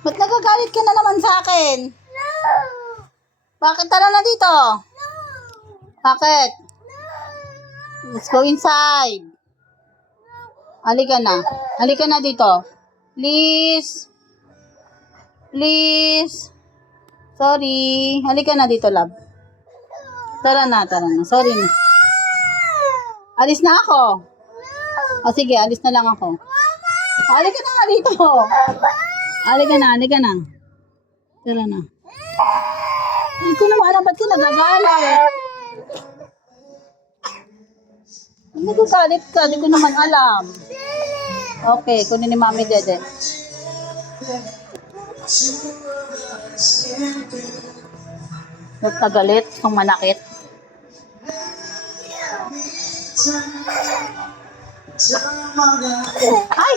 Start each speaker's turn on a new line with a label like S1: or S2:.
S1: Ba't nagagalit ka na naman sa akin? Bakit tara na dito? Bakit? Let's go inside. Halika na. Halika na dito. Please. Please. Sorry. Halika na dito, love. Tara na, tara na. Sorry na. Alis na ako. O sige, alis na lang ako. Halika na nga dito. Halika na, halika na. Tara na. Ko naman alam ba't ka nagagalit. Nagagalit ka, hindi ko naman alam. Okay, kunin ni Mami Dede. Ba't nagalit? Kung manakit? Ay!